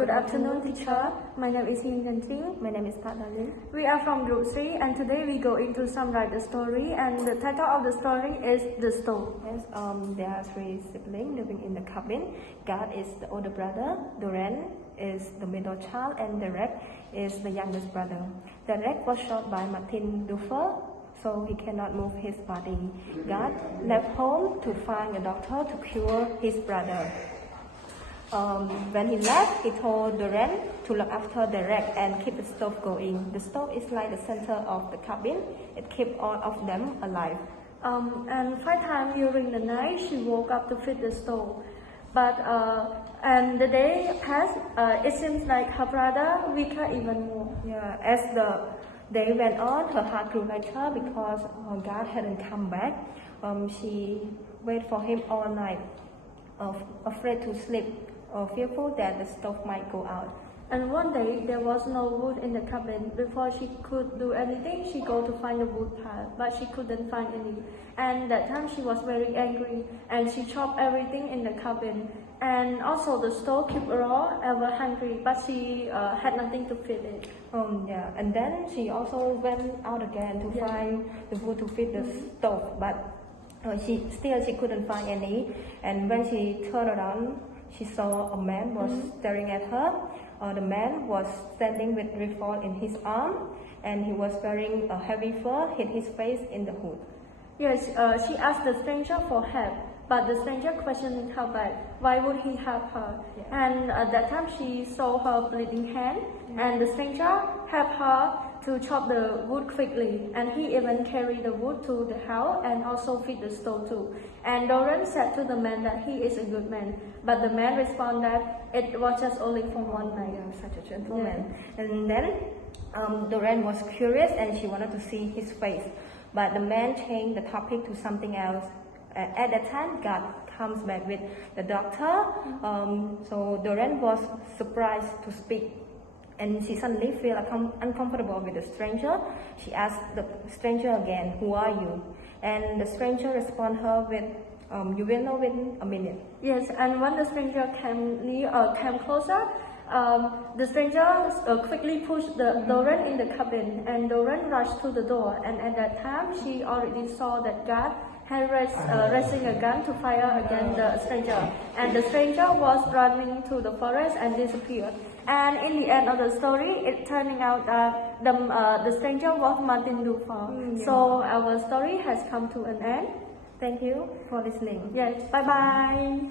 Good afternoon, teacher. My name is ENG106. My name is Padalin. We are from Group 3 and today we go into summarize the story, and the title of the story is The Stove. Yes, there are three siblings living in the cabin. Gad is the older brother, Doran is the middle child, and Derek is the youngest brother. Derek was shot by Martin Duffer, so he cannot move his body. Gad left home to find a doctor to cure his brother. When he left, he told Doran to look after Derek and keep the stove going. The stove is like the center of the cabin. It keeps all of them alive. And 5 times during the night, she woke up to feed the stove. But and the day passed, it seems like her brother weaker even more. Yeah, as the day went on, her heart grew lighter because God hadn't come back. She waited for him all night, afraid to sleep, fearful that the stove might go out. And one day, there was no wood in the cabin. Before she could do anything, she go to find a wood pile, but she couldn't find any. And that time she was very angry, and she chopped everything in the cabin. And also the stove kept raw, ever hungry, but she had nothing to feed it. Yeah, and then she also went out again to find the wood to feed the stove, but she couldn't find any. And when she turned around, she saw a man was staring at her. The man was standing with rifle in his arm, and he was wearing a heavy fur, hid his face in the hood. Yes, she asked the stranger for help, but the stranger questioned her back. Why would he help her? Yeah. And at that time, she saw her bleeding hand, and the stranger helped her to chop the wood quickly, and he even carried the wood to the house and also feed the stove too. And Doran said to the man that he is a good man, but the man responded that it was just only for one night. Yeah, such a gentleman. Yeah. And then Doran was curious and she wanted to see his face, but the man changed the topic to something else. At that time, God comes back with the doctor, so Doran was surprised to speak. And she suddenly felt uncomfortable with the stranger. She asked the stranger again, "Who are you?" And the stranger responded her with, "You will know within a minute." Yes, and when the stranger came closer, the stranger quickly pushed Doran in the cabin, and Doran rushed to the door. And at that time, she already saw that God had raising a gun to fire against the stranger, and the stranger was running to the forest and disappeared. And in the end of the story, it turning out that the stranger was Martin Duffer. So our story has come to an end. Thank you for listening. Yes, bye bye.